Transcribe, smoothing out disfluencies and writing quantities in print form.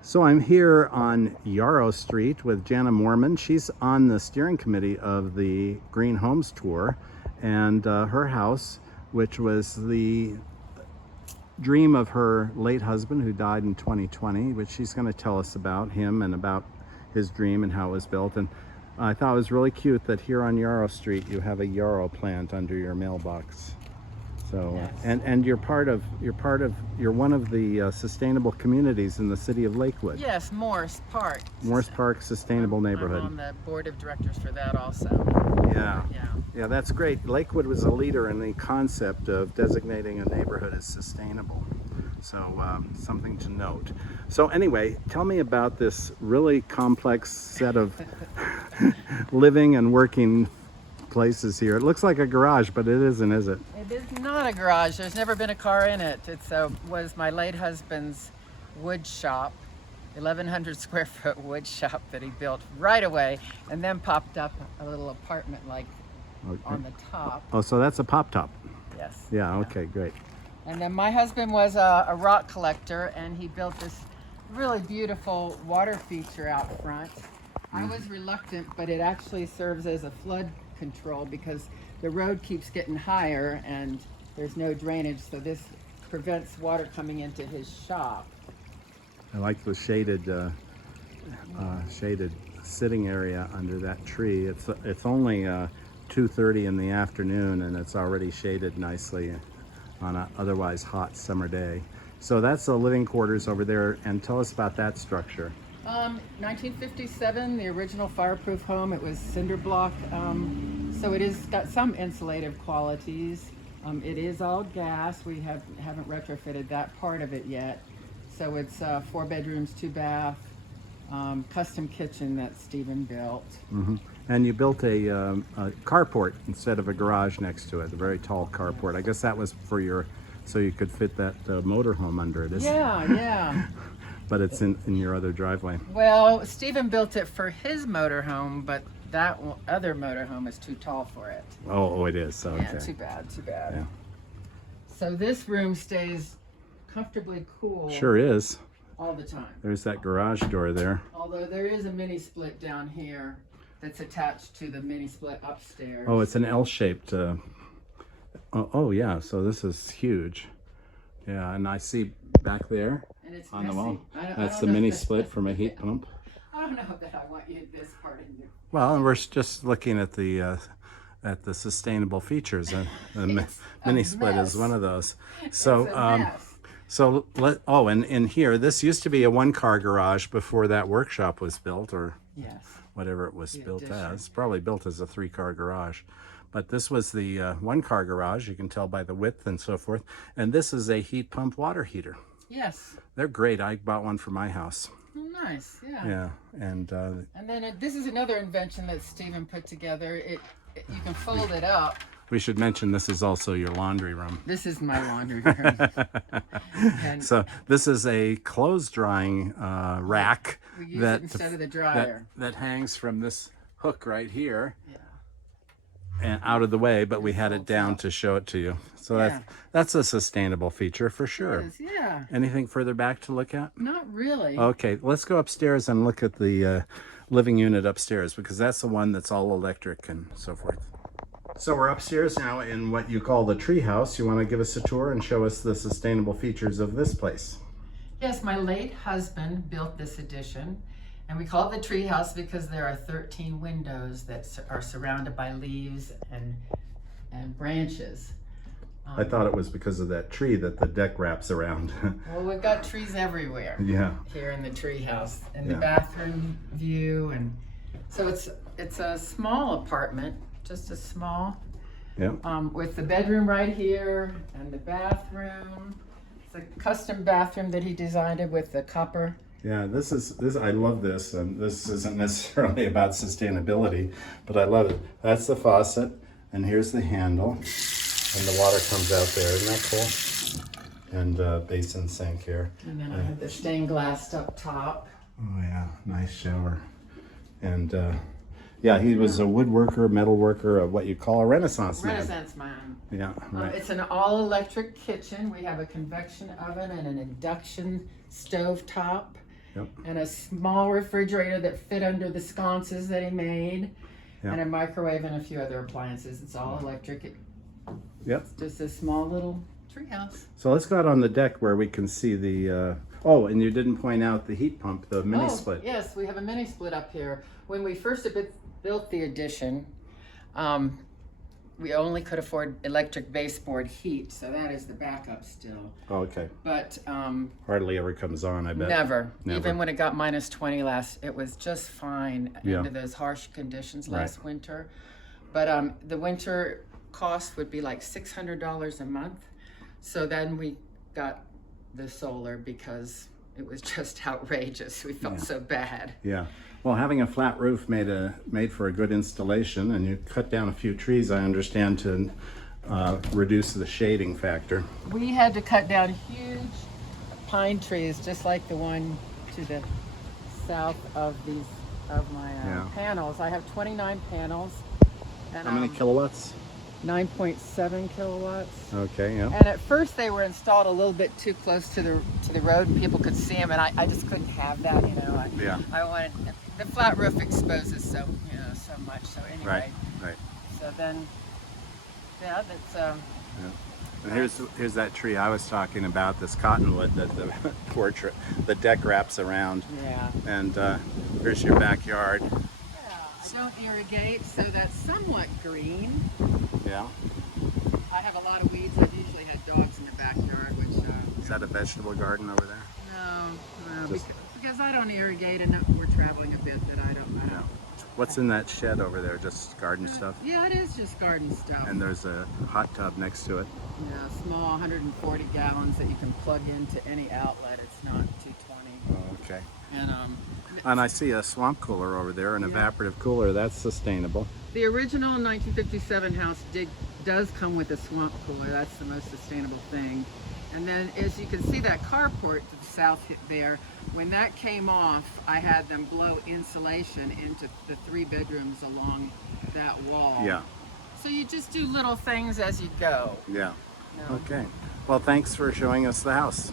So I'm here on Yarrow Street with Jana Mohrman. She's on the steering committee of the Green Homes Tour, and her house, which was the dream of her late husband who died in 2020, which she's going to tell us about him and about his dream and how it was built. And I thought it was really cute that here on Yarrow Street you have a yarrow plant under your mailbox. So, Yes. and you're one of the sustainable communities in the city of Lakewood. Yes, Morse Park. Morse Park Sustainable Neighborhood. I'm on the board of directors for that also. Yeah. Yeah. Yeah, that's great. Lakewood was a leader in the concept of designating a neighborhood as sustainable. So something to note. So anyway, tell me about this really complex set of living and working places here. It looks like a garage, but it isn't, is it? It is not a garage. There's never been a car in it. It was my late husband's wood shop, 1,100 square foot wood shop that he built right away, and then popped up a little apartment like on the top. Oh, so that's a pop top. Yes. Yeah, okay, great. And then my husband was a rock collector, and he built this really beautiful water feature out front. I was reluctant, but it actually serves as a flood control because the road keeps getting higher and there's no drainage, so this prevents water coming into his shop. I like the shaded sitting area under that tree. It's only 2:30 in the afternoon and it's already shaded nicely on an otherwise hot summer day. So that's the living quarters over there, and tell us about that structure. 1957, the original fireproof home. It was cinder block, so it is got some insulative qualities. It is all gas. We haven't retrofitted that part of it yet. So it's 4 bedrooms, 2 bath, custom kitchen that Stephen built. Mm-hmm. And you built a carport instead of a garage next to it, a very tall carport. I guess that was for so you could fit that motorhome under it. Yeah. But it's in your other driveway. Well, Stephen built it for his motorhome, but that other motorhome is too tall for it. Oh, it is. So, Yeah, okay. too bad. Yeah. So this room stays comfortably cool. Sure is. All the time. There's that garage door there. Although there is a mini split down here that's attached to the mini split upstairs. Oh, it's an L-shaped. Oh, yeah. So this is huge. Yeah, and I see back there And it's on messy. the wall. I That's don't the know mini if that- split from a heat pump. I don't know that I want you this part in there. Well, and we're just looking at the sustainable features, and the mini split is one of those. So, It's a mess. and in here, this used to be a one-car garage before that workshop was built, or Yes. whatever it was The built addition. as. Probably built as a 3-car garage. But this was the 1-car garage, you can tell by the width and so forth. And this is a heat pump water heater. Yes. They're great. I bought one for my house. Oh, nice. Yeah. Yeah, and And then this is another invention that Stephen put together. You can fold it up. we should mention this is also your laundry room. This is my laundry room. And So this is a clothes drying rack we use it instead of the dryer. that hangs from this hook right here Yeah. and out of the way, but we had it folds down up. to show it to you. So Yeah. that's a sustainable feature for sure. It is, yeah. Anything further back to look at? Not really. Okay, let's go upstairs and look at the living unit upstairs, because that's the one that's all electric and so forth. So we're upstairs now in what you call the tree house. You want to give us a tour and show us the sustainable features of this place? Yes, my late husband built this addition, and we call it the tree house because there are 13 windows that are surrounded by leaves and branches. I thought it was because of that tree that the deck wraps around. Well, we've got trees everywhere Yeah. here in the tree house, and the Yeah. bathroom view, and so it's a small apartment, just a small, Yeah. with the bedroom right here and the bathroom. It's a custom bathroom that he designed it with the copper. Yeah, this I love this, and this isn't necessarily about sustainability, but I love it. That's the faucet, and here's the handle, and the water comes out there. Isn't that cool? And basin sink here. And then I have the stained glass up top. Oh yeah, nice shower. And yeah, he was a woodworker, metal worker, what you call a Renaissance man. Renaissance man. Yeah, right. It's an all-electric kitchen. We have a convection oven and an induction stove top. Yep. and a small refrigerator that fit under the sconces that he made, Yep. and a microwave and a few other appliances. It's all electric. Yep. It's just a small little treehouse. So let's go out on the deck where we can see the, oh, and you didn't point out the heat pump, the mini split. Yes, we have a mini split up here. When we first built the addition, we only could afford electric baseboard heat, so that is the backup still. Oh, okay. But Hardly ever comes on, I bet. never. Never. Even when it got minus 20 it was just fine Yeah. under those harsh conditions Right. last winter. But the winter cost would be like $600 a month. So then we got the solar because it was just outrageous. We felt so bad. Yeah. Well, having a flat roof made for a good installation, and you cut down a few trees, I understand, to reduce the shading factor. We had to cut down huge pine trees, just like the one to the south of my panels. I have 29 panels. And, How many kilowatts? 9.7 kilowatts. Okay, yeah. And at first they were installed a little bit too close to the road, and people could see them, and I just couldn't have that, you know. I wanted the flat roof exposes so much. So anyway, Right. so then that's Yeah. And here's that tree I was talking about, this cottonwood that the deck wraps around. yeah. And here's your backyard. I don't irrigate, so that's somewhat green. Yeah. I have a lot of weeds. I've usually had dogs in the backyard, which Is that a vegetable garden over there? no, Just- because I don't irrigate, and we're traveling a bit that I don't. Yeah. What's in that shed over there? Just garden stuff? Yeah, it is just garden stuff. And there's a hot tub next to it. Yeah, small 140 gallons that you can plug into any outlet. It's not 220. Oh, okay. And And I see a swamp cooler over there, an evaporative cooler. That's sustainable. the original 1957 house does come with a swamp cooler. That's the most sustainable thing. And then, as you can see, that carport to the south there, when that came off, I had them blow insulation into the 3 bedrooms along that wall. Yeah. So you just do little things as you go. Yeah. You know. Okay. Well, thanks for showing us the house.